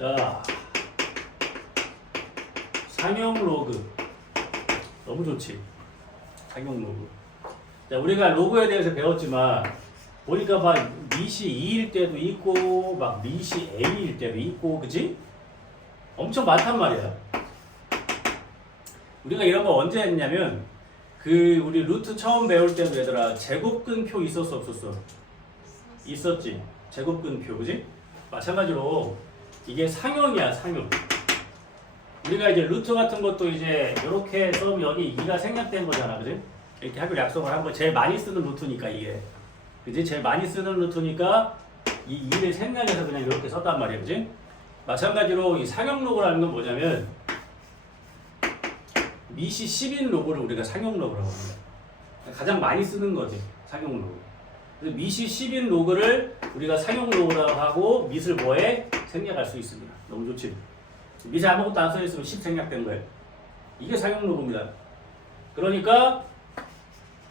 자, 상용 로그. 너무 좋지. 상용 로그. 자, 우리가 로그에 대해서 배웠지만, 보니까 막 미시 2일 때도 있고, 막 미시 A일 때도 있고, 그치? 엄청 많단 말이야. 우리가 이런 거 언제 했냐면, 우리 루트 처음 배울 때도 얘들아, 제곱근표 있었어, 없었어? 있었지. 제곱근표, 그지? 마찬가지로, 이게 상용이야, 상용. 우리가 이제 루트 같은 것도 이제 이렇게 해서 여기 2가 생략된 거잖아, 그지? 이렇게 학교 약속을 한 거 제일 많이 쓰는 루트니까 이게, 그지? 제일 많이 쓰는 루트니까 이 2를 생략해서 그냥 이렇게 썼단 말이야, 그지? 마찬가지로 이 상용 로그라는 건 뭐냐면 미시 10인 로그를 우리가 상용 로그라고 합니다. 가장 많이 쓰는 거지, 상용 로그. 그래서 미시 10인 로그를 우리가 상용 로그라고 하고 밑을 뭐에 생략할 수 있습니다. 너무 좋지? 밑에 아무것도 안 써있으면 10 생략된 거예요. 이게 상용 로그입니다. 그러니까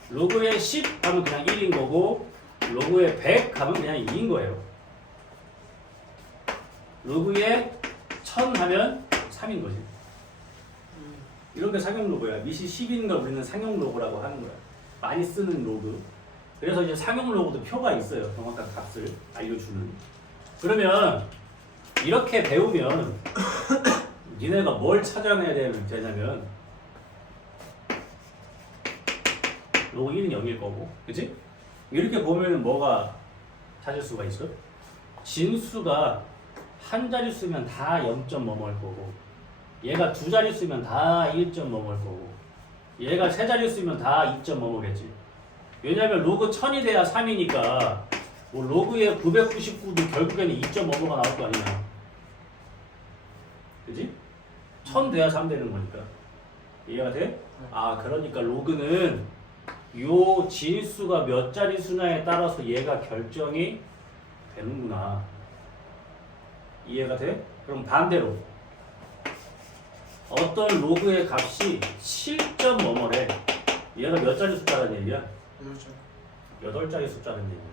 로그에 10 하면 그냥 1인 거고 로그에 100 하면 그냥 2인 거예요. 로그에 1000 하면 3인 거지. 이런 게 상용 로그야. 미시 10인 걸 우리는 상용 로그라고 하는 거야. 많이 쓰는 로그. 그래서 이제 상용 로그도 표가 있어요. 정확한 값을 알려주는. 그러면 이렇게 배우면 니네가 뭘 찾아내야 되냐면 로그 1은 0일 거고, 그치? 이렇게 보면 뭐가 찾을 수가 있어? 진수가 한 자리 쓰면 다 0. 뭐뭐일 거고, 얘가 두 자리 쓰면 다 1. 뭐뭐일 거고, 얘가 세 자리 쓰면 다 2. 뭐뭐겠지. 왜냐면 로그 1000이 돼야 3이니까 뭐 로그에 999도 결국에는 2. 뭐뭐가 나올 거 아니야. 그지? 1000 돼야 3 되는 거니까. 이해가 돼? 아, 그러니까 로그는 요 진수가 몇 자리 수냐에 따라서 얘가 결정이 되는구나. 이해가 돼? 그럼 반대로 어떤 로그의 값이 7. 뭐뭐래. 얘가 몇 자리 숫자라는 얘기야? 8자리 숫자라는 얘기야.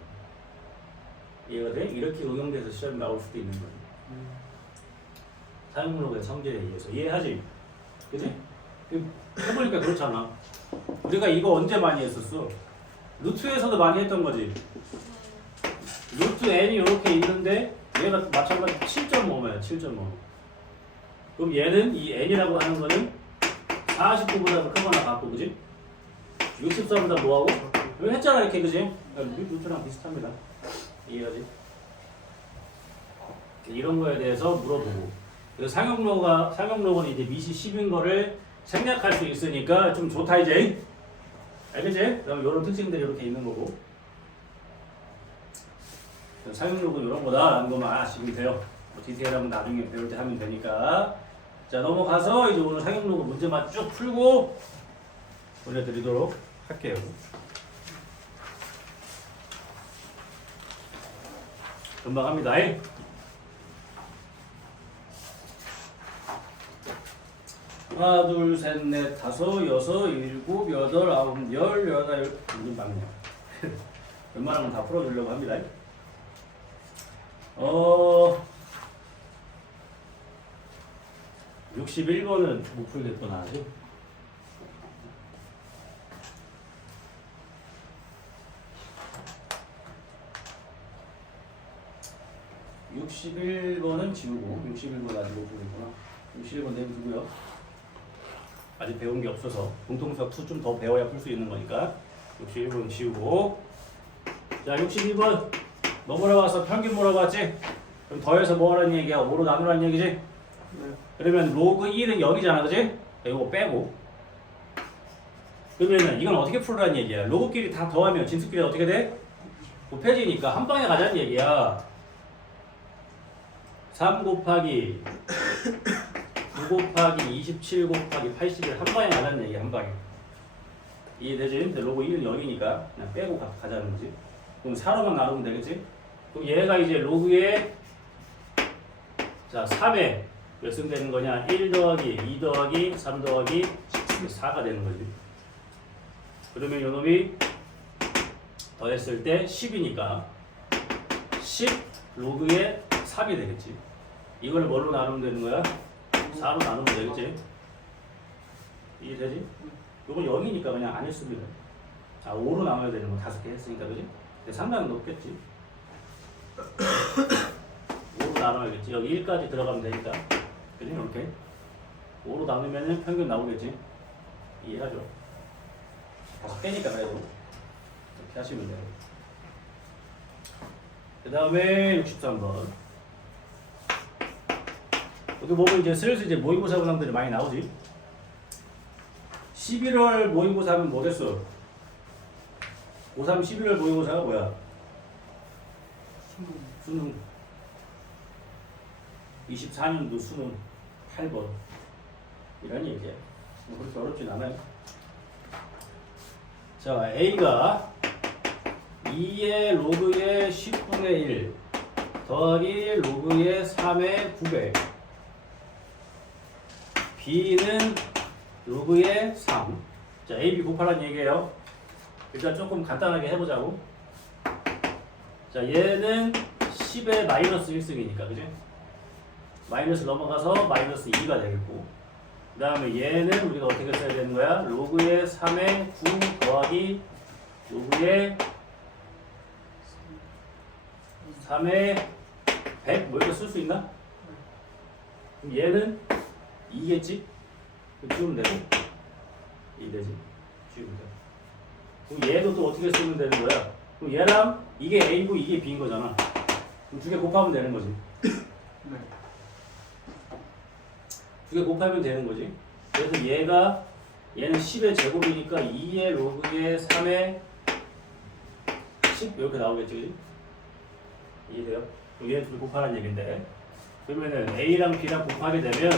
이해가 돼? 이렇게 응용돼서 시험이 나올 수도 있는 거야. 사용 로그의 성질에 의해서. 이해하지? 그치? 해보니까 그렇잖아. 우리가 이거 언제 많이 했었어? 루트에서도 많이 했던 거지. 루트 n이 이렇게 있는데 얘가 마찬가지 7.5야. 7.5. 그럼 얘는 이 n이라고 하는 거는 49보다 크거나 같고, 그지? 64보다 뭐하고? 여기 했잖아, 이렇게, 그지? 루트랑 비슷합니다. 이해하지? 이런 거에 대해서 물어보고. 그래서 상용 로그는 이제 미시 10인 거를 생략할 수 있으니까 좀 좋다, 이제. 알겠지? 그럼 이런 특징들이 이렇게 있는 거고. 상용 로그는 이런 거다라는 것만 아시면 돼요. 뭐 디테일하면 나중에 배울 때 하면 되니까. 자, 넘어가서 이제 오늘 상용 로그 문제만 쭉 풀고 보내드리도록 할게요. 금방 합니다. 하나, 둘, 셋, 넷, 다섯, 여섯, 일곱, 여덟, 아홉, 열, 여덟, 이건 맞네요. 웬만하면 다 풀어주려고 합니다. 61번은 못 풀겠구나, 아직. (61번은) 지우고 61번 아직 못 풀겠구나. 61번 내두고요. 아직 배운 게 없어서 공통수학 2 좀 더 배워야 풀 수 있는 거니까 61번 지우고. 자, 62번 뭐 물어봤어? 평균 물어봤지? 그럼 더해서 뭐 하라는 얘기야? 5로 나누라는 얘기지? 네. 그러면 로그 1은 0이잖아, 그지? 이거 빼고. 그러면은 이건 어떻게 풀으라는 얘기야? 로그끼리 다 더하면 진수끼리 어떻게 돼? 곱해지니까 한 방에 가자는 얘기야. 3 곱하기 9 곱하기 27 곱하기 81 한 방에 가자는 얘기야, 한 방에. 이해되지? 로그 1은 0이니까 그냥 빼고 가자는 거지. 그럼 4로만 나누면 되겠지? 그럼 얘가 이제 로그에 자 3에 몇 승 되는 거냐? 1 더하기 2 더하기 3 더하기 4가 되는 거지. 그러면 요놈이 더했을 때 10이니까 10 로그에 3이 되겠지. 이걸 뭘로 나누면 되는 거야? 4로 나누면 되겠지? 이해 되지? 이건 0이니까 그냥 안 했습니다. 자, 5로 나눠야 되는 거 5개 했으니까, 그지? 근데 상당히 높겠지. 5로 나눠야겠지. 여기 1까지 들어가면 되니까. 그지? 이렇게. 5로 나누면 평균 나오겠지? 이해하죠? 5개니까 그래도. 이렇게 하시면 돼요. 그 다음에 63번. 여기 보면 이제 슬슬 이제 모의고사 문항들이 많이 나오지? 11월 모의고사 하면 뭐겠어? 고3 11월 모의고사가 뭐야? 수능 24년도 수능 8번 이런 얘기야. 뭐 그렇게 어렵진 않아요. 자, A가 2의 로그의 10분의 1 더하기 로그의 3의 900 B는 로그의 3. 자, A, B 곱하라는 얘기예요. 일단 조금 간단하게 해보자고. 자, 얘는 10의 마이너스 1승이니까, 그지? 마이너스 넘어가서 마이너스 2가 되겠고, 그 다음에 얘는 우리가 어떻게 써야 되는 거야? 로그의 3의 9 더하기 로그의 3의 100 뭐 이렇게 쓸 수 있나? 그럼 얘는 2겠지? 지우면 되고 2 되지? 지우면 돼. 그럼 얘도 또 어떻게 쓰면 되는 거야? 그럼 얘랑 이게 A고 이게 B인 거잖아. 그럼 두 개 곱하면 되는 거지. 네. 두 개 곱하면 되는 거지. 그래서 얘는 10의 제곱이니까 2의 로그의 3의 10 이렇게 나오겠지, 그지? 이해돼요? 그럼 얘는 둘이 곱하라는 얘긴데, 그러면은 A랑 B랑 곱하게 되면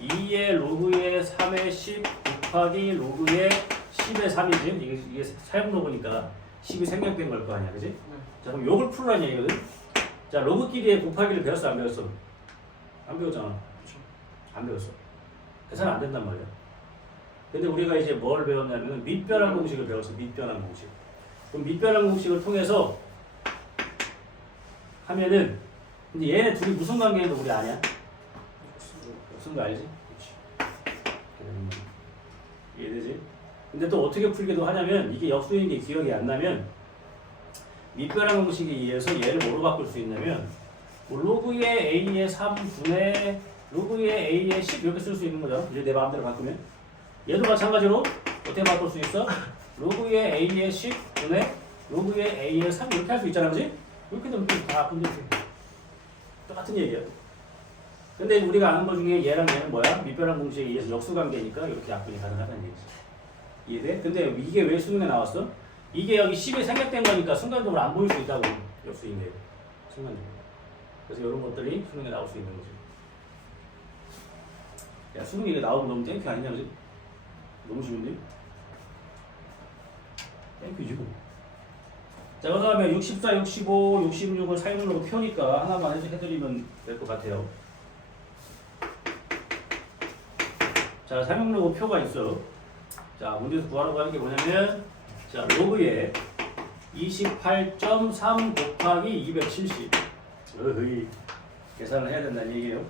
2의 로그의 3의 10 곱하기 로그의 10의 3이지? 이게 사용 로그니까 10이 생략된 걸 거 아니야, 그지? 자, 그럼 요걸 풀으라는 얘기거든? 자, 로그끼리의 곱하기를 배웠어, 안 배웠어? 안 배웠잖아. 그렇죠. 안 배웠어. 계산 안 된단 말이야. 근데 우리가 이제 뭘 배웠냐면 밑변환 공식을 배웠어, 밑변환 공식. 그럼 밑변환 공식을 통해서 하면은, 근데 얘네 둘이 무슨 관계인지 우리 아냐? 무슨 거 알지? 그렇지. 이해되지? 근데 또 어떻게 풀기도 하냐면, 이게 역수인 게 기억이 안 나면 밑변환 공식에 의해서 얘를 뭐로 바꿀 수 있냐면 뭐 로그의 A의 3분의 로그의 A의 10 이렇게 쓸 수 있는 거죠. 이제 내 마음대로 바꾸면 얘도 마찬가지로 어떻게 바꿀 수 있어? 로그의 A의 10분의 로그의 A의 3 이렇게 할 수 있잖아, 그지? 이렇게 되면 다 분들 똑같은 얘기야. 근데 우리가 아는 것 중에 얘랑 얘는 뭐야? 밑변환 공식에 의해서 역수관계니까 이렇게 약분이 가능하다는 얘기지. 이해돼? 근데 이게 왜 수능에 나왔어? 이게 여기 10이 생략된 거니까 순간적으로 안 보일 수 있다고. 역수인 게 순간적으로. 그래서 이런 것들이 수능에 나올 수 있는 거지. 야, 수능에 이게 나오면 너무 땡큐 아니냐, 그지? 너무 쉬운데? 땡큐지. 자, 그 다음에 64, 65, 66을 사용으로 펴니까 하나만 해드리면 될 것 같아요. 자, 사용로고 표가 있어. 자, 문제에서 구하라고 하는 게 뭐냐면, 자, 로그에 28.3 곱하기 270. 어이, 계산을 해야 된다는 얘기예요.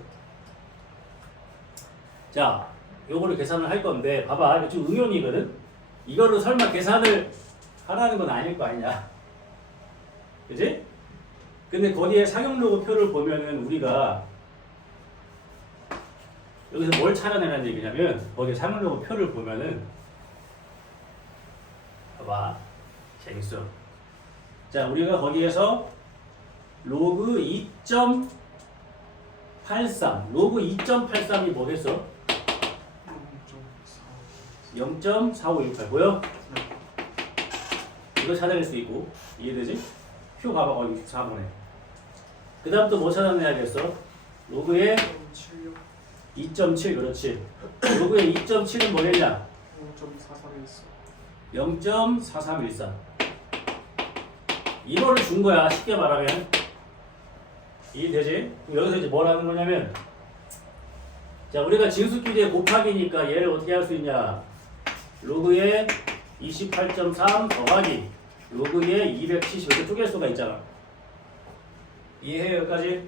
자, 요거를 계산을 할 건데, 봐봐, 이거 지금 응용이거든? 이거를 설마 계산을 하라는 건 아닐 거 아니냐? 그지? 근데 거기에 상용로그 표를 보면은 우리가 여기서 뭘 찾아내라는 얘기냐면 거기에 상용로그 표를 보면은 봐봐 재밌어. 자, 우리가 거기에서 로그 2.83 로그 2.83이 뭐겠어? 0.4518 보여? 이거 찾아낼 수 있고 이해되지? 표 봐봐. 64번에. 그 다음 또 뭐 찾아내야겠어? 로그의 2.7 그렇지. 로그의 2.7은 뭐겠냐? 0.4314 이거를 준 거야. 쉽게 말하면 이해되지? 여기서 이제 뭘 하는 거냐면 자, 우리가 진수끼리의 곱하기니까 얘를 어떻게 할 수 있냐? 로그의 28.3 더하기 로그의 270 이렇게 쪼갤 수가 있잖아. 이해해요 여기까지? 네.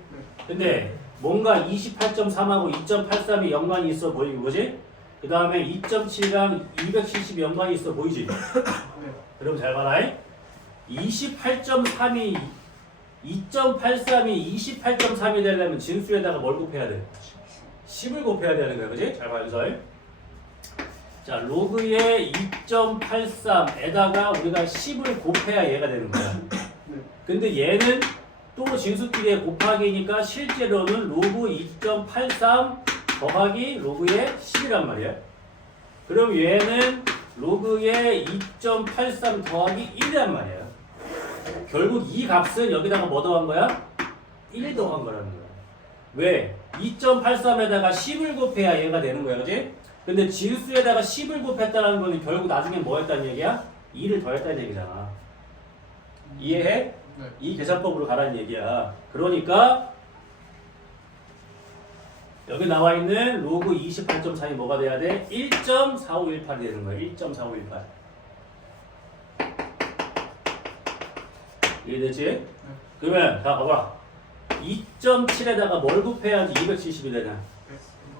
근데 뭔가 28.3하고 2.83이 연관이 있어 보이고 뭐지? 그 다음에 2.7랑 270이 연관이 있어 보이지? 네. 그럼 잘 봐라. 28.3이 2.83이 28.3이 되려면 진수에다가 뭘 곱해야 돼? 10을 곱해야 되는 거야, 그지? 잘 봐, 여기서. 자, 로그의 2.83에다가 우리가 10을 곱해야 얘가 되는 거야. 네. 근데 얘는 또 진수끼리의 곱하기니까 실제로는 로그 2.83 더하기 로그의 10이란 말이야. 그럼 얘는 로그의 2.83 더하기 1이란 말이야. 결국 이 값은 여기다가 뭐 더한 거야? 1 더한 거라는 거야. 왜? 2.83에다가 10을 곱해야 얘가 되는 거야, 그지? 근데 진수에다가 10을 곱했다는 거는 결국 나중에 뭐 했다는 얘기야? 2를 더했다는 얘기잖아. 이해해? 네. 이 계산법으로 가라는 얘기야. 그러니까 여기 나와 있는 로그 28.4이 뭐가 돼야 돼? 1.4518이 되는 거야. 1.4518. 이해되지? 네. 그러면 자 봐봐. 2.7에다가 뭘 곱해야지 270이 되냐?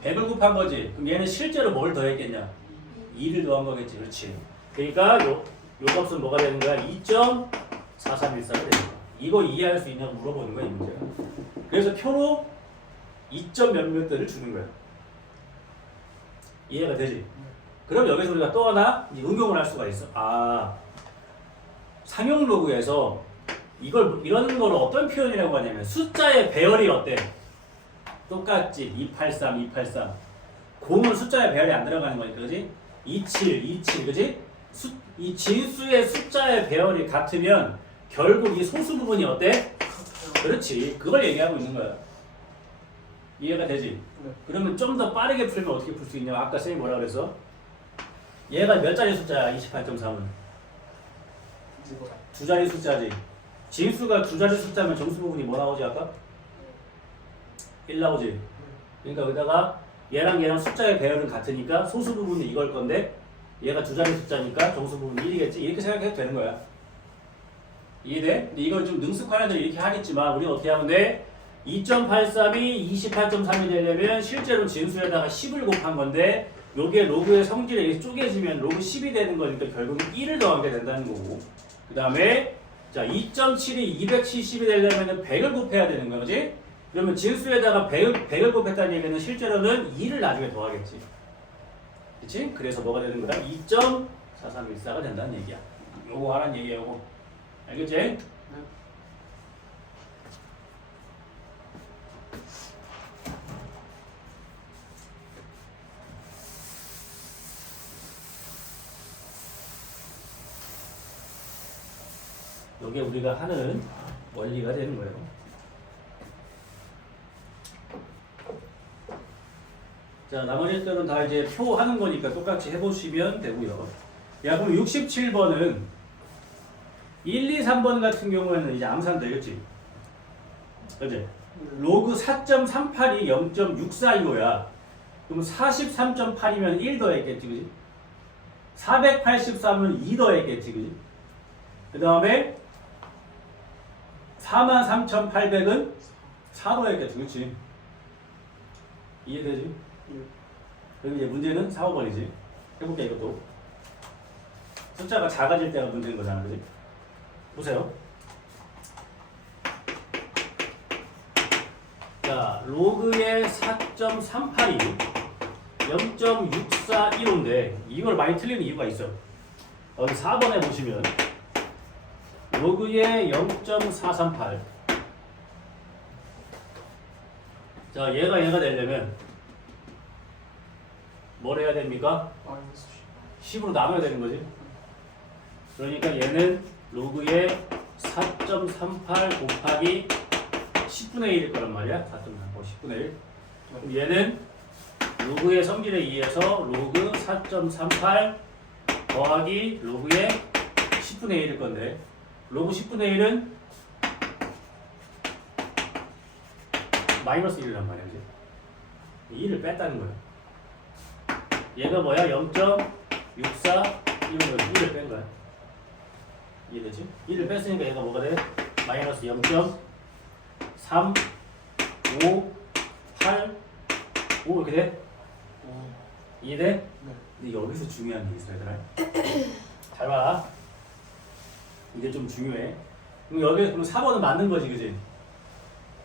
100을 곱한 거지. 그럼 얘는 실제로 뭘 더했겠냐? 2를 더한 거겠지. 그렇지. 그러니까 요 값은 뭐가 되는 거야? 2.4314가 되는 거야. 이거 이해할 수 있냐고 물어보는 거야, 이 문제가. 그래서 표로 2점 몇몇들을 주는 거야. 이해가 되지? 그럼 여기서 우리가 또 하나 이제 응용을 할 수가 있어. 아, 상용 로그에서 이런 걸 어떤 표현이라고 하냐면 숫자의 배열이 어때? 똑같지. 283, 283. 0은 숫자의 배열이 안 들어가는 거니까, 그지? 27, 27, 그지? 이 진수의 숫자의 배열이 같으면 결국 이 소수 부분이 어때? 그렇지. 그걸 얘기하고 있는 거야. 이해가 되지? 네. 그러면 좀 더 빠르게 풀면 어떻게 풀 수 있냐? 아까 쌤이 뭐라 그랬어? 얘가 몇 자리 숫자야? 28.3은? 두 자리 숫자지. 진수가 두 자리 숫자면 정수 부분이 뭐 나오지 아까? 1 나오지. 그러니까 여기다가 얘랑 숫자의 배열은 같으니까 소수 부분이 이걸 건데 얘가 두 자리 숫자니까 정수 부분이 1이겠지. 이렇게 생각해도 되는 거야. 이해돼? 근데 이걸 좀 능숙한 애들이 이렇게 하겠지만 우리는 어떻게 하면 돼? 2.83이 28.3이 되려면 실제로 진수에다가 10을 곱한 건데 요게 로그의 성질에 이렇게 쪼개지면 로그 10이 되는 거니까 결국은 1을 더하게 된다는 거고 그 다음에 자 2.7이 270이 되려면 100을 곱해야 되는 거야, 그지? 그러면 진수에다가 100을 곱했다는 얘기는 실제로는 2를 나중에 더하겠지. 그치? 그래서 뭐가 되는 거야? 2.4314가 된다는 얘기야. 요거 하라는 얘기야, 요거. 알겠지? 네. 요게 우리가 하는 원리가 되는 거예요. 자, 나머지 것들은 다 이제 표 하는 거니까 똑같이 해보시면 되고요. 야, 그럼 67번은 1, 2, 3번 같은 경우에는 이제 암산 되겠지? 그치? 로그 4.38이 0.642호야. 그럼 43.8이면 1 더했겠지, 그지? 483은 2 더했겠지, 그지? 그 다음에 43,800은 4 더했겠지, 그치? 이해되지? 그럼 이제 문제는 4, 5번이지. 해볼게, 이것도. 숫자가 작아질 때가 문제인 거잖아, 그지? 보세요. 자, 로그의 4.38이 0.641호인데 이걸 많이 틀리는 이유가 있어. 어디 4번에 보시면 로그의 0.438 자, 얘가 되려면 뭘 해야 됩니까? 10으로 나눠야 되는 거지. 그러니까 얘는 로그의 4.38 곱하기 10분의 1일 거란 말이야. 10분의 1. 그럼 얘는 로그의 성질에 의해서 로그 4.38 더하기 로그의 10분의 1일 건데 로그 10분의 1은 마이너스 1이란 말이야. 이제 2를 뺐다는 거야. 얘가 뭐야? 0.64 이런 거 1을 뺀 거야. 이해되지? 1을 뺐으니까 얘가 뭐가 돼? 마이너스 0.46 3, 5, 8, 5 이렇게 돼? 이해돼? 네. 근데 여기서 중요한 게 있어 얘들아. 잘 봐. 이게 좀 중요해. 그럼 여기 그럼 4번은 맞는 거지, 그지?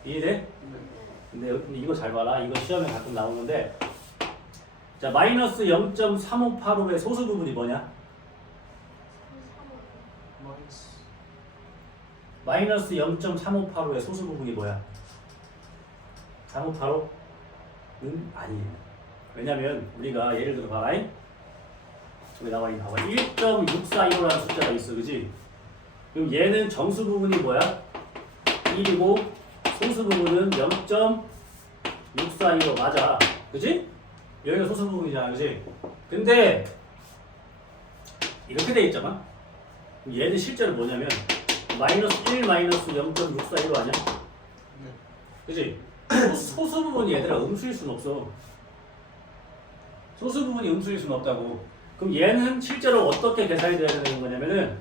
이해돼? 네. 근데 이거 잘 봐라. 이거 시험에 가끔 나오는데, 자 마이너스 0.3585의 소수 부분이 뭐냐? 마이너스 0.3585의 소수 부분이 뭐야? 3585? 는 아니에요. 왜냐면 우리가 예를 들어 봐라. 저기 나와 있는 봐봐. 1.645라는 숫자가 있어, 그지? 그럼 얘는 정수 부분이 뭐야? 1이고 소수 부분은 0.645 맞아, 그지? 여기가 소수 부분이잖아, 그지? 근데 이렇게 돼 있잖아. 그럼 얘는 실제로 뭐냐면 마이너스 1 마이너스 0.645 아니야? 네. 그지? 소수 부분이 얘들아 음수일 수는 없어. 소수 부분이 음수일 수는 없다고. 그럼 얘는 실제로 어떻게 계산이 돼야 되는 거냐면은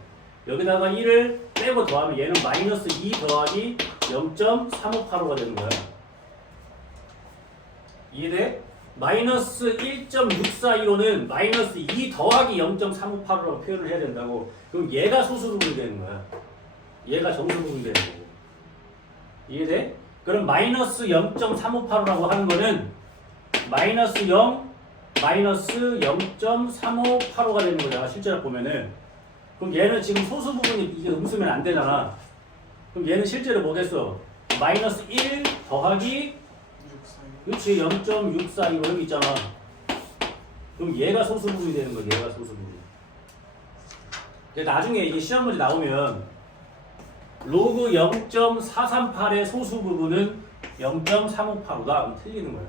여기다가 1을 빼고 더하면 얘는 마이너스 2 더하기 0.3585가 되는 거야. 이해돼? 마이너스 1.6415는 마이너스 2 더하기 0.3585라고 표현을 해야 된다고. 그럼 얘가 소수 부분이 되는 거야. 얘가 정수 부분이 되는 거고. 이해돼? 그럼 마이너스 0.3585라고 하는 거는 마이너스 0 마이너스 0.3585가 되는 거잖아. 실제로 보면은. 그럼 얘는 지금 소수 부분이 이게 음수면 안 되잖아. 그럼 얘는 실제로 뭐겠어? 마이너스 1 더하기 그렇지 0.642 여기 있잖아. 그럼 얘가 소수 부분이 되는 거야. 얘가 소수 부분. 근데 나중에 이게 시험 문제 나오면 로그 0.438의 소수 부분은 0.3585다. 그럼 틀리는 거야.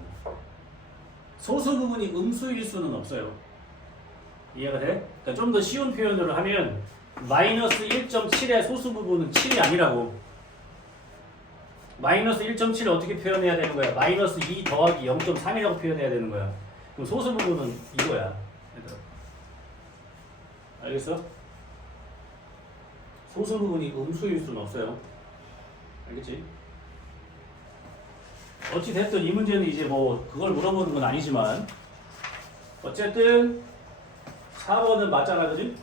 소수 부분이 음수일 수는 없어요. 이해가 돼? 그러니까 좀 더 쉬운 표현으로 하면 마이너스 1.7의 소수 부분은 7이 아니라고. 마이너스 1.7을 어떻게 표현해야 되는 거야? 마이너스 2 더하기 0.3이라고 표현해야 되는 거야. 그럼 소수 부분은 이거야. 얘들아. 알겠어? 소수 부분이 음수일 수는 없어요. 알겠지? 어찌 됐든 이 문제는 이제 뭐 그걸 물어보는 건 아니지만 어쨌든 4번은 맞잖아, 그지?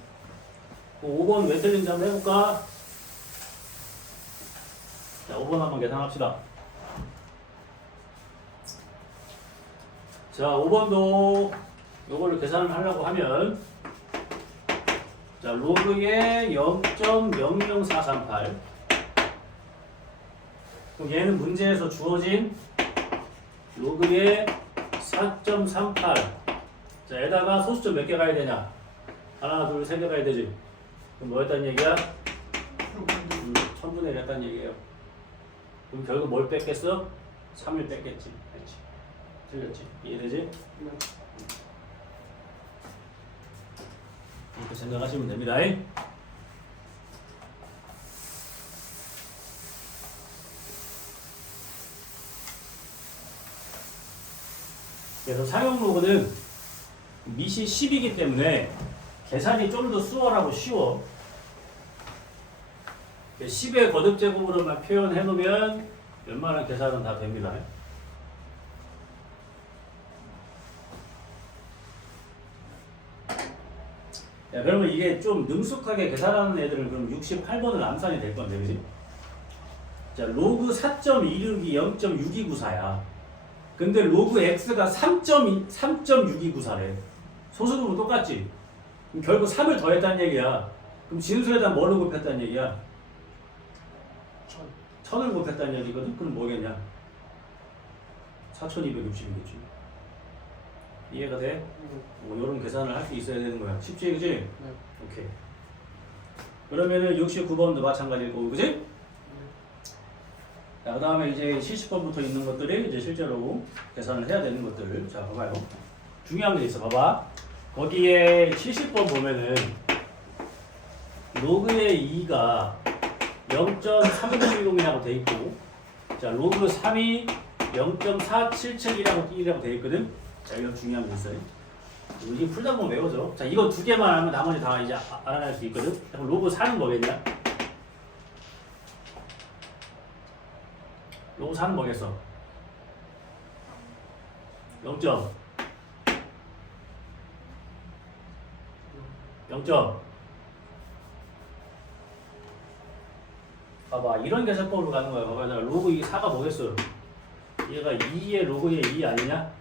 5번 왜 틀린지 한번 해볼까? 자, 5번 한번 계산합시다. 자, 5번도 요거를 계산을 하려고 하면 자, 로그의 0.00438 그럼 얘는 문제에서 주어진 로그의 4.38 자, 에다가 소수점 몇 개 가야 되냐? 하나, 둘, 세 개 가야 되지. 그럼 뭐였단 얘기야? 1000분의 1 했단 얘기예요. 그럼 결국 뭘 뺐겠어? 3을 뺐겠지. 그렇지. 틀렸지. 이해되지? 네. 이렇게 생각하시면 됩니다. 그래서 사용 로그는 밑이 10이기 때문에 계산이 좀 더 수월하고 쉬워. 10의 거듭 제곱으로만 표현해 놓으면 웬만한 계산은 다 됩니다. 야, 그러면 이게 좀 능숙하게 계산하는 애들은 그럼 68번은 암산이 될 건데, 그지? 자, 로그 4.262 0.6294야. 근데 로그 x가 3.6294래. 소수 부분 똑같지? 그럼 결국 3을 더했다는 얘기야. 그럼 진수에다 뭐를 곱했다는 얘기야? 1000을 곱했다는 얘기거든? 그럼 뭐겠냐? 4260이겠지. 이해가 돼? 뭐 이런 계산을 할 수 있어야 되는 거야. 쉽지, 그지? 네. 오케이. 그러면은 69번도 마찬가지일 거고, 그지? 자, 그 다음에 이제 70번부터 있는 것들이 이제 실제로 계산을 해야 되는 것들. 자, 봐봐요. 중요한 게 있어. 봐봐. 거기에 70번 보면은 로그의 2가 0.310이라고 돼 있고, 자, 로그 3이 0.477이라고 돼 있거든. 자, 이건 중요한 게 있어요. 이게 풀다 보면 외워져. 자, 이거 두 개만 하면 나머지 다 이제 알아낼 수 있거든. 그럼 로그 4는 뭐겠냐? 로그 로그 4는 뭐겠어? 0점 0점 봐봐 이런 계산법으로 가는 거야. 봐봐 로그 이 4가 뭐겠어? 얘가 2의 로그의 2 아니냐?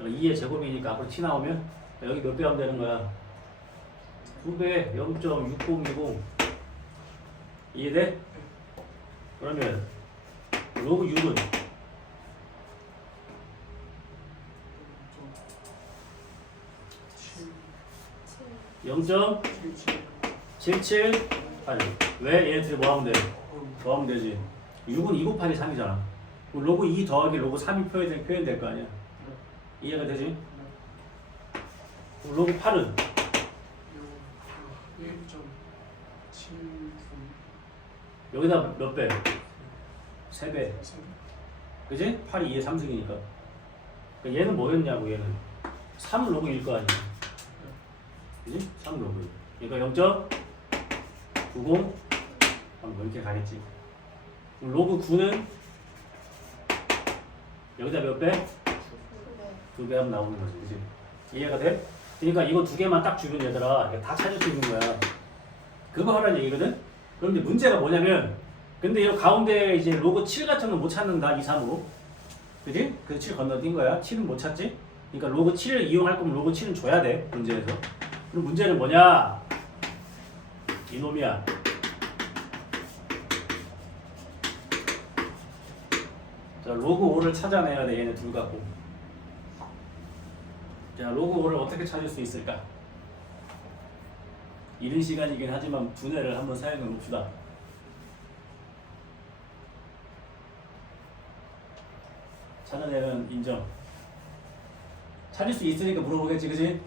2의 제곱이니까 앞으로 t 나오면 여기 몇 배 하면 되는 거야? 2배 0.6020 이해돼? 그러면 로그 6은 0.77 왜? 얘네들이 뭐 하면 돼? 뭐 하면 되지? 6은 2 곱하기 3이잖아. 로그 2 더하기 로그 3이 표현될 거 아니야? 이해가 되지? 로그 8은 1.79 여기다 몇 배? 3배. 그지? 8이 2의 3승이니까. 그러니까 얘는 뭐였냐고 얘는. 3 로그일 거 아니야. 그지? 3 로그. 그러니까 0.90 뭐 이렇게 가겠지. 그럼 로그 9는 여기다 몇 배? 2배 하면 나오는 거지. 그지? 이해가 돼? 그러니까 이거 2개만 딱 주면 얘들아 다 찾을 수 있는 거야. 그거 하라는 얘기거든? 그런데 문제가 뭐냐면 근데 이 가운데 이제 로그 7 같은 건 못 찾는다 2, 3으로. 그지? 그래서 7 건너뛴 거야. 7은 못 찾지? 그러니까 로그 7을 이용할 거면 로그 7은 줘야 돼. 문제에서. 그럼 문제는 뭐냐? 이놈이야. 자, 로그 5를 찾아내야 돼. 얘네 둘 갖고. 자, 로그 5를 어떻게 찾을 수 있을까? 이른 시간이긴 하지만 두뇌를 한번 사용해 봅시다. 찾아내면 인정. 찾을 수 있으니까 물어보겠지, 그지?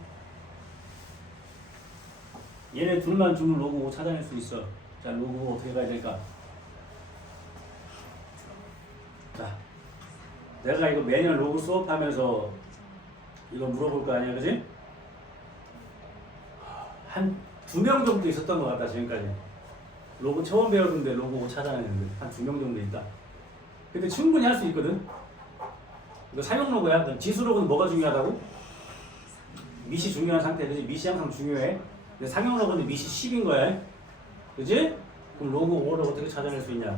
얘네 둘만 주면 로그 5 찾아낼 수 있어. 자, 로그 5 어떻게 가야 될까? 자, 내가 이거 매년 로그 수업하면서 이거 물어볼 거 아니야, 그지? 한 2명 정도 있었던 것 같다, 지금까지. 로그 처음 배웠는데 로그 5 찾아내는데 한 2명 정도 있다. 근데 충분히 할 수 있거든? 이거 사용 로그야. 지수 로그는 뭐가 중요하다고? 미시 중요한 상태, 그지? 미시 항상 중요해. 근데 상용 로그는 미시 10인 거야. 그지? 그럼 로그 5를 어떻게 찾아낼 수 있냐?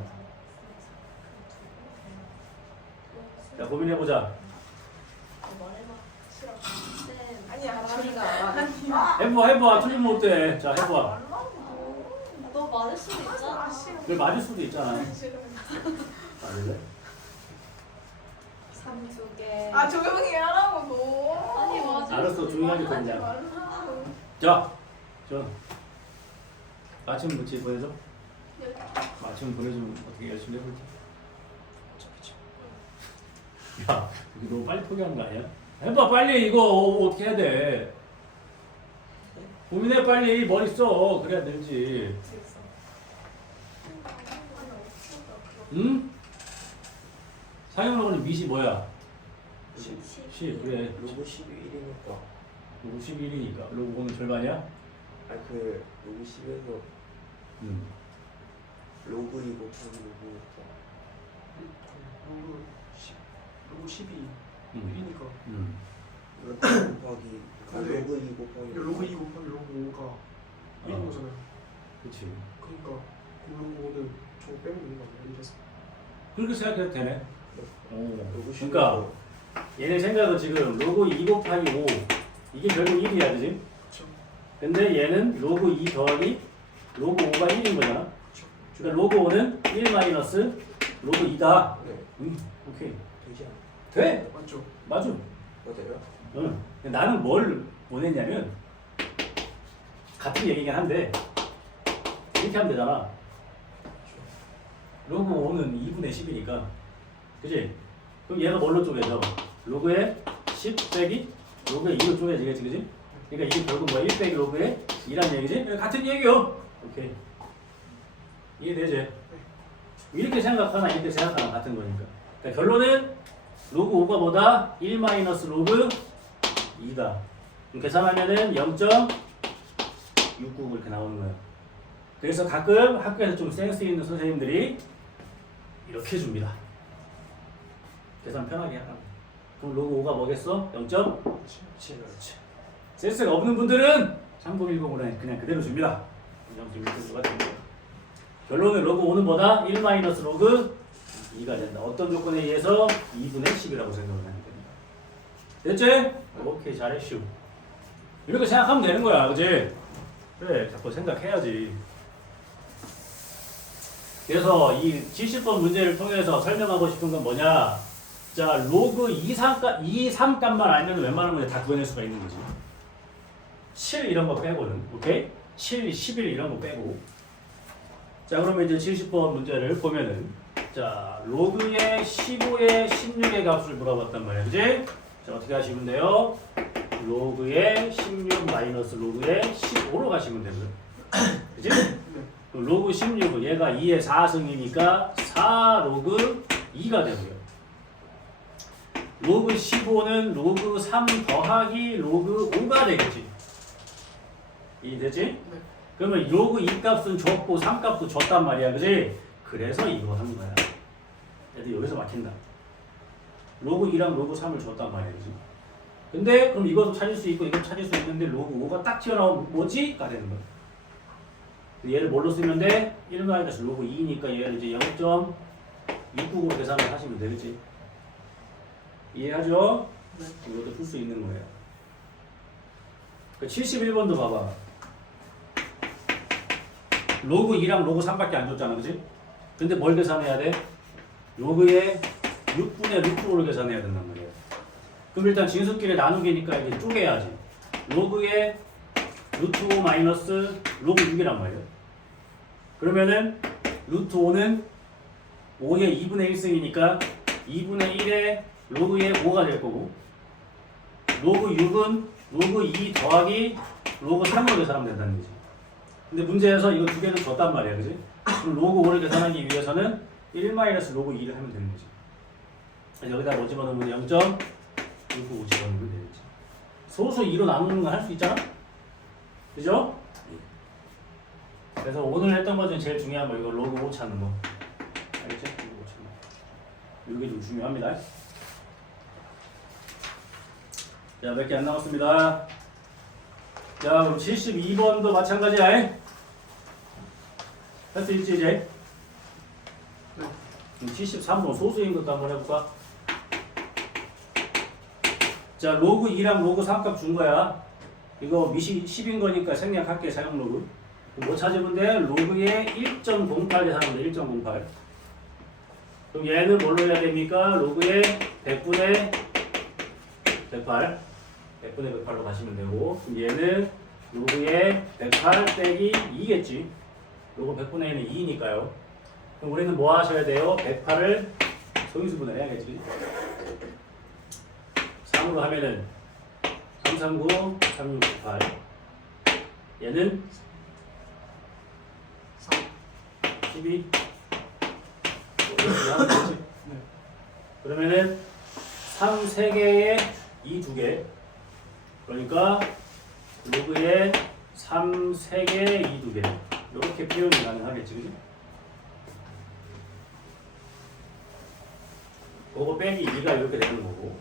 자, 고민해보자. 아니야, 자기가 해봐. 틀리면 어때? 자, 해봐. 너 맞을 수도 있잖아. 그걸 맞을 수도 있잖아. 맞을래? 3개. 아, 조용히 하라고, 너. 아니, 맞아. 알았어, 조용히 하지, 하지 그냥. 말라고. 자, 마침 붙이 보내줘. 마침 보내주면 어떻게 열심히 해볼게. 야, 이거 너무 빨리 포기한 거 아니야? 해봐, 빨리 이거 어떻게 해야 돼? 고민해, 빨리. 머리 써. 그래야 되지. 응? 사용로는 미시 뭐야? 10, 그래. 로그 11이니까 로그 11이니까. 로그 5는 절반이야? 아 그 로그 10에서 응. 로그 2 곱하기 로그니까 로그 12 응. 1이니까 응. 로그 곱하기 근데 로그 2 곱하기 로그 2 곱하기 로그 5가 1인 거잖아요. 그치. 그러니까 그 로그 5는 저거 빼면 되는 거 아니야? 이래서 그렇게 생각해도 되네. 오. 로그 10에서 그러니까 얘네 생각은 지금 로그 2 곱하기 5 이게 결국 1이야, 그지? 그쵸. 근데 얘는 로그 2 더하기 로그 5가 1인 거잖아. 그러니까 로그 5는 1 마이너스 로그 2다. 네 오케이. 되지 않아? 돼. 맞죠? 맞아. 맞아요? 응. 나는 뭘 원했냐면 같은 얘기긴 한데 이렇게 하면 되잖아. 로그 5는 2분의 10이니까, 그지? 그럼 얘가 뭘로 쪼개져? 로그의 10 빼기 로그의 2로 쪼개지겠지, 그지? 그러니까 이게 결국 뭐야? 1 빼기 로그의 2란 얘기지? 같은 얘기요. 오케이. 이해되지? 이렇게 생각하나 이렇게 생각하나 같은 거니까. 그러니까 결론은 로그 5가 뭐다? 1 마이너스 로그 2다. 계산하면은 0.69 이렇게 나오는 거예요. 그래서 가끔 학교에서 좀 센스 있는 선생님들이 이렇게 줍니다. 계산 편하게 하라고. 그럼 로그 5가 뭐겠어? 0.7. 그렇지. 센스가 없는 분들은 3010으로 그냥 그대로 줍니다. 0.1%가 됩니다. 결론은 로그 5는 뭐다? 1 마이너스 로그 2가 된다. 어떤 조건에 의해서 2분의 10이라고 생각을 하면 됩니다. 됐지? 오케이, 잘했슈. 이렇게 생각하면 되는 거야, 그치? 그래, 자꾸 생각해야지. 그래서 이 70번 문제를 통해서 설명하고 싶은 건 뭐냐? 자, 로그 2, 3값만 알면 웬만한 문제 다 구해낼 수가 있는 거지. 7 이런 거 빼고는, 오케이? 7, 11 이런 거 빼고. 자, 그러면 이제 70번 문제를 보면은, 자, 로그의 15의 16의 값을 물어봤단 말이야, 그지? 자, 어떻게 하시면 돼요? 로그의 16 마이너스 로그의 15로 가시면 되고요. 그지? 그럼 로그 16은 얘가 2의 4승이니까 4 로그 2가 되고요. 로그 15는 로그 3 더하기 로그 5가 되겠지. 이해되지? 네. 그러면 로그 2 값은 줬고 3 값도 줬단 말이야, 그지? 그래서 이거 하는 거야. 애들 여기서 막힌다. 로그 2랑 로그 3을 줬단 말이야, 그지? 근데 그럼 이것도 찾을 수 있고 이것도 찾을 수 있는데 로그 5가 딱 튀어나오면 뭐지? 가 되는 거야. 얘를 뭘로 쓰면 돼? 1 마이너스 로그 2니까 얘를 이제 0.699로 계산을 하시면 되겠지. 이해하죠? 네. 이것도 풀 수 있는 거예요. 71번도 봐봐. 로그 2랑 로그 3밖에 안 줬잖아, 그지? 근데 뭘 계산해야 돼? 로그의 6분의 루트 5를 계산해야 된단 말이야. 그럼 일단 진수끼리 나누기니까 이제 쪼개야지. 로그의 루트 5 마이너스 로그 6이란 말이야. 그러면은 루트 5는 5의 2분의 1승이니까 2분의 1에 로그의 5가 될 거고, 로그 6은 로그 2 더하기 로그 3으로 계산하면 된다는 거지. 근데 문제에서 이거 두 개를 줬단 말이야, 그지? 그럼 로그 5를 계산하기 위해서는 1 마이너스 로그 2를 하면 되는 거지. 여기다 뭐 집어넣으면 0.695 집어넣으면 되겠지. 소수 2로 나누는 거 할 수 있잖아? 그죠? 그래서 오늘 했던 것 중에 제일 중요한 거 이거 로그 5 찾는 거. 알겠지? 로그 5 찾는 거. 이게 좀 중요합니다. 자, 몇 개 안 남았습니다. 자, 그럼 72번도 마찬가지야. 할 수 있지, 이제? 네. 73번 소수인 것도 한번 해볼까? 자, 로그 2랑 로그 3 값 준 거야. 이거 미시 10인 거니까 생략할게, 사용 로그. 뭐 찾으면 돼? 로그의 1.08 계산하면 돼, 1.08. 그럼 얘는 뭘로 해야 됩니까? 로그의 100분의 108. 100분의 108로 가시면 되고, 그럼 얘는 로그의 108 빼기 2겠지. 로그 100분의 1은 2니까요. 그럼 우리는 뭐 하셔야 돼요? 108을 소인수분해 해야겠지. 3으로 하면은 339, 3698. 얘는 3. 12. 이렇게 하면 되지. 네. 그러면은 3 3개에 2 2개. 그러니까 로그에 3 3개에 2 2개. 이렇게 표현이 가능하겠지, 그지? 그거 빼기 2가 이렇게 되는 거고.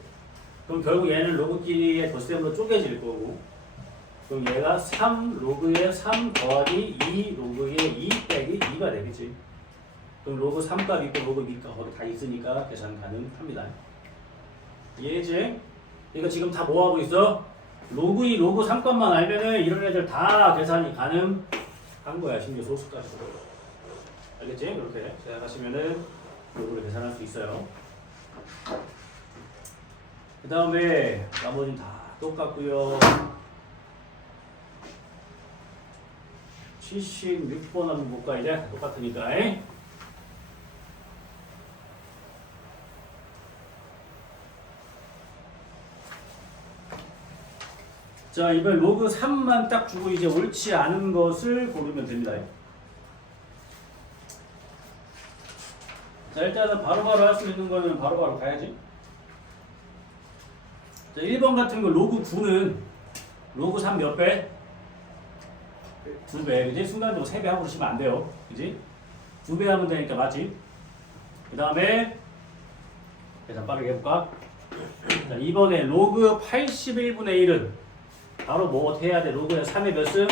그럼 결국 얘는 로그끼리의 덧셈으로 쪼개질 거고. 그럼 얘가 3 로그의 3 더하기 2 로그의 2 빼기 2가 되겠지. 그럼 로그 3값 있고 로그 2값 거기 다 있으니까 계산 가능합니다. 이해지? 이거 지금 다 뭐하고 있어? 로그 2, 로그 3값만 알면은 이런 애들 다 계산이 가능한 거야. 심지어 소수까지. 알겠지? 그렇게 생각하시면은 로그를 계산할 수 있어요. 그 다음에 나머지는 다 똑같고요. 76번 한번 볼까 이제? 똑같으니까. 자, 이번 로그 3만 딱 주고 이제 옳지 않은 것을 고르면 됩니다. 자, 일단은 바로바로 할 수 있는 거는 바로바로 가야지. 자, 1번 같은 거 로그 9는 로그 3 몇 배? 2배. 그지? 순간적으로 3배 하고 그러시면 안 돼요. 그지? 2배 하면 되니까 맞지? 그 다음에 계산 빠르게 해볼까? 자, 이번에 로그 81분의 1은 바로 뭐 어떻게 해야 돼? 로그의 3의 몇 승?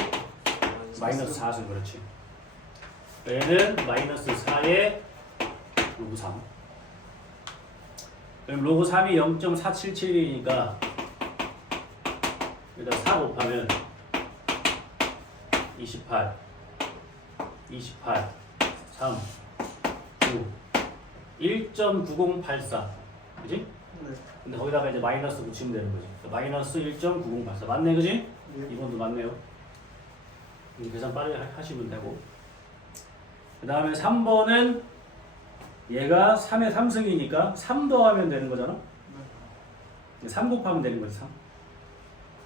마이너스 4승. 그렇지. 얘는 마이너스 4의 로그 3. 그럼 로그 3이 0.477이니까 여기다 4 곱하면 28, 3, 9, 1.9084. 그지? 네. 근데 거기다가 이제 마이너스 붙이면 되는 거지. 마이너스 1.9084. 맞네, 그지? 예. 이번도 맞네요. 계산 빠르게 하시면 되고. 그 다음에 3번은 얘가 3의 3승이니까 3 더하면 되는 거잖아. 3 곱하면 되는 거지. 3.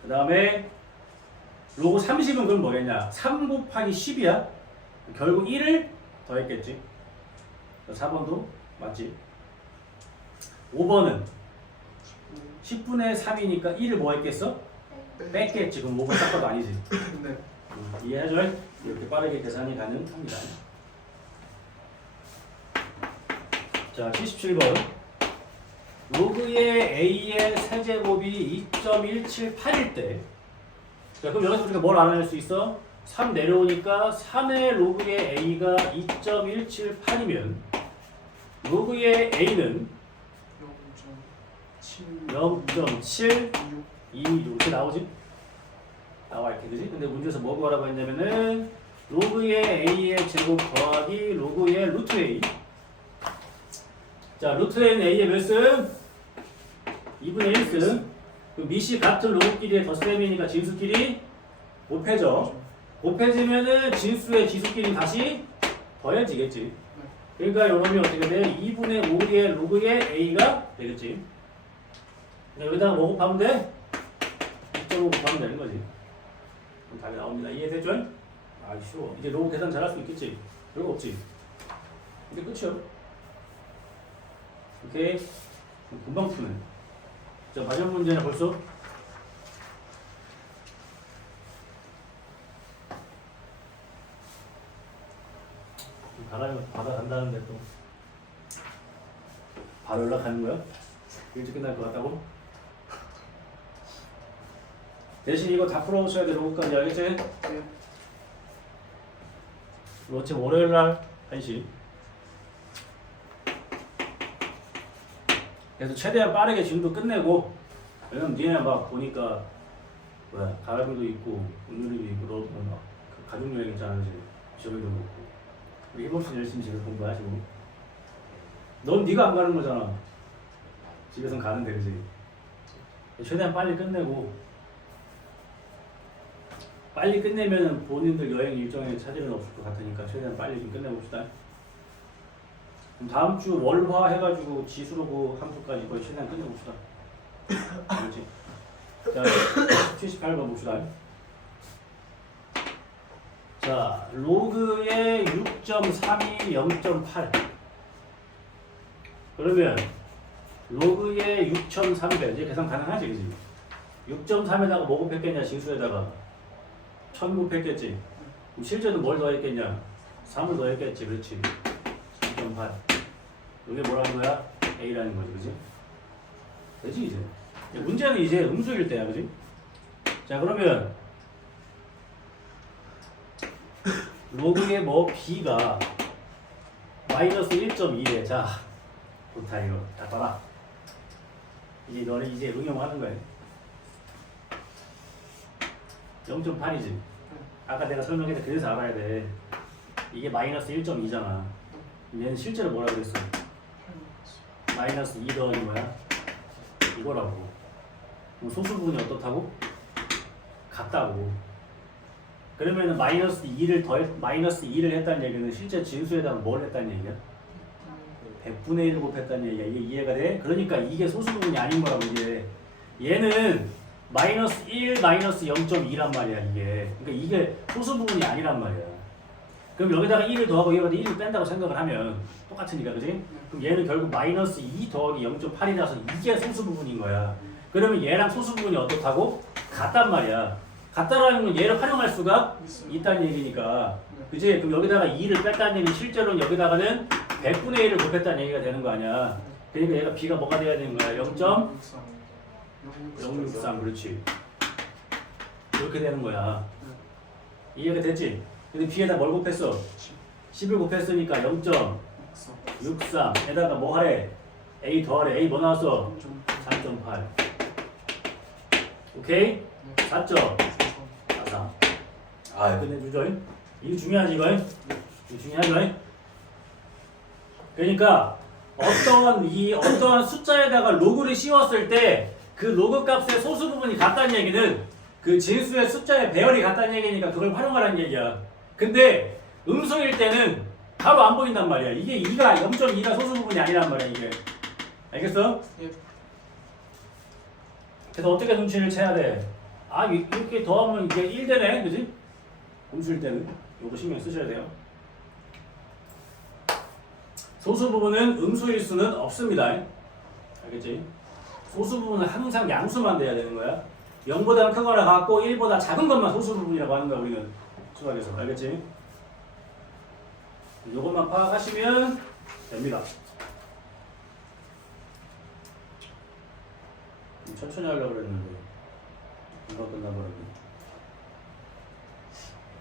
그 다음에 로그 30은 그럼 뭐겠냐? 3 곱하기 10이야. 결국 1을 더했겠지. 4번도 맞지. 5번은 10분의 3이니까 1을 뭐 했겠어? 뺐겠지. 그럼 5번 딱 봐도 아니지. 네. 이해하죠? 이렇게 빠르게 계산이 가능합니다. 자, 77번. 로그의 A의 세제곱이 2.178일 때. 자, 그럼 여기서 우리가 뭘 알아낼 수 있어? 3 내려오니까 3의 로그의 A가 2.178이면 로그의 A는 0.7 이렇게 나오지? 나와 이렇게, 그지? 근데 문제에서 뭐 구하라고 했냐면은 로그의 A의 제곱 더하기 로그의 루트 A. 자, 루트 A의 몇 승? 2분의 1승. 그 밑이 같은 로그끼리의 덧셈이니까 진수끼리 곱해져. 곱해지면은 진수의 지수끼리 다시 더해지겠지. 그러니까 요놈이 어떻게 돼? 2분의 5의 로그의 A가 되겠지. 여기다가 뭐 곱하면 돼? 2.5 곱하면 되는 거지. 그럼 답이 나옵니다. 이해됐죠? 아, 쉬워. 이제 로그 계산 잘할 수 있겠지? 별거 없지? 이게 끝이요. 오케이. 금방 푸네. 자, 마지막 문제는 벌써 받아간다는데 또 바로 연락하는 거야? 일찍 끝날 것 같다고? 대신 이거 다 풀어오셔야 돼. 로그까지. 알겠지? 네. 어차피 월요일날 1시. 그래서 최대한 빠르게 지금도 끝내고. 왜냐면 니네 막 보니까 뭐야 가을비도 있고 오늘도 있고 너도 막 가족 여행 있잖아. 지금 저기도 그렇고 우리 힘없이 열심히 집에서 공부하시고. 넌 네가 안 가는 거잖아. 집에선 가는데, 그지? 최대한 빨리 끝내고 빨리 끝내면 본인들 여행 일정에 차질은 없을 것 같으니까 최대한 빨리 좀 끝내봅시다. 그럼 다음 주 월화 해가지고 지수로고 함수까지 거의 최대한 끝내봅시다. 알겠지? 자, 78번 봅시다. 자, 로그의 6.32 0.8. 그러면 로그의 6,300 이제 계산 가능하지, 그지? 6.3에다가 뭐 곱했겠냐? 진수에다가 1,000 곱했겠지. 그럼 실제는 뭘 더했겠냐? 3을 더했겠지, 그렇지? 3.8. 이게 뭐라는 거야? A라는 거지, 그지? 되지 이제. 문제는 이제 음수일 때야, 그지? 자, 그러면 로그의 뭐 B가 마이너스 1.2래. 자, 좋다 이거. 자, 봐라. 이제 너네 이제 응용하는 거야. 0.8이지. 아까 내가 설명했는데 그래서 알아야 돼. 이게 마이너스 1.2잖아. 얘는 실제로 뭐라 그랬어? 마이너스 2 더하기 뭐야? 이거라고. 그럼 소수 부분이 어떻다고? 같다고. 그러면은 마이너스 2를 했다는 얘기는 실제 진수에다가 뭘 했다는 얘기야? 100분의 1을 곱했다는 얘기야. 이게 이해가 돼? 그러니까 이게 소수 부분이 아닌 거라고. 이게 얘는 마이너스 1, 마이너스 0.2란 말이야. 이게 그러니까 이게 소수 부분이 아니란 말이야. 그럼 여기다가 1을 더하고 여기다 1을 뺀다고 생각을 하면 똑같으니까, 그지? 그럼 얘는 결국 마이너스 2 더하기 0.8이라서 이게 소수 부분인 거야. 그러면 얘랑 소수 부분이 어떻다고? 같단 말이야. 같다라는 건 얘를 활용할 수가 있다는 얘기니까, 그지? 그럼 여기다가 2를 뺐다는 얘기는 실제로는 여기다가는 100분의 1을 곱했다는 얘기가 되는 거 아니야. 그러니까 얘가 b가 뭐가 돼야 되는 거야? 0.063 0.063 그렇지. 이렇게 되는 거야. 이해가 됐지? 근데 b에다 뭘 곱했어? 10을 곱했으니까 0.63에다가 뭐 하래? a 더하래. a 뭐 나왔어? 4.8. 오케이? 4.43. 아, 끝내주죠. 이거 중요하지, 이거? 이거 중요하죠? 그러니까 어떠한 숫자에다가 로그를 씌웠을 때 그 로그 값의 소수 부분이 같다는 얘기는 그 진수의 숫자의 배열이 같다는 얘기니까 그걸 활용하라는 얘기야. 근데 음수일 때는 바로 안 보인단 말이야. 이게 0.2가 소수 부분이 아니란 말이야, 이게. 알겠어? 예. 그래서 어떻게 눈치를 채야 돼? 아, 이렇게 더하면 이게 1 되네, 그지? 음수일 때는 요거 신경 쓰셔야 돼요. 소수 부분은 음수일 수는 없습니다. 알겠지? 소수 부분은 항상 양수만 돼야 되는 거야. 0보다 크거나 같고 1보다 작은 것만 소수 부분이라고 하는 거야, 우리는 수학에서. 알겠지? 요것만 파악하시면 됩니다. 천천히 하려고 그랬는데 금방 끝나버렸네.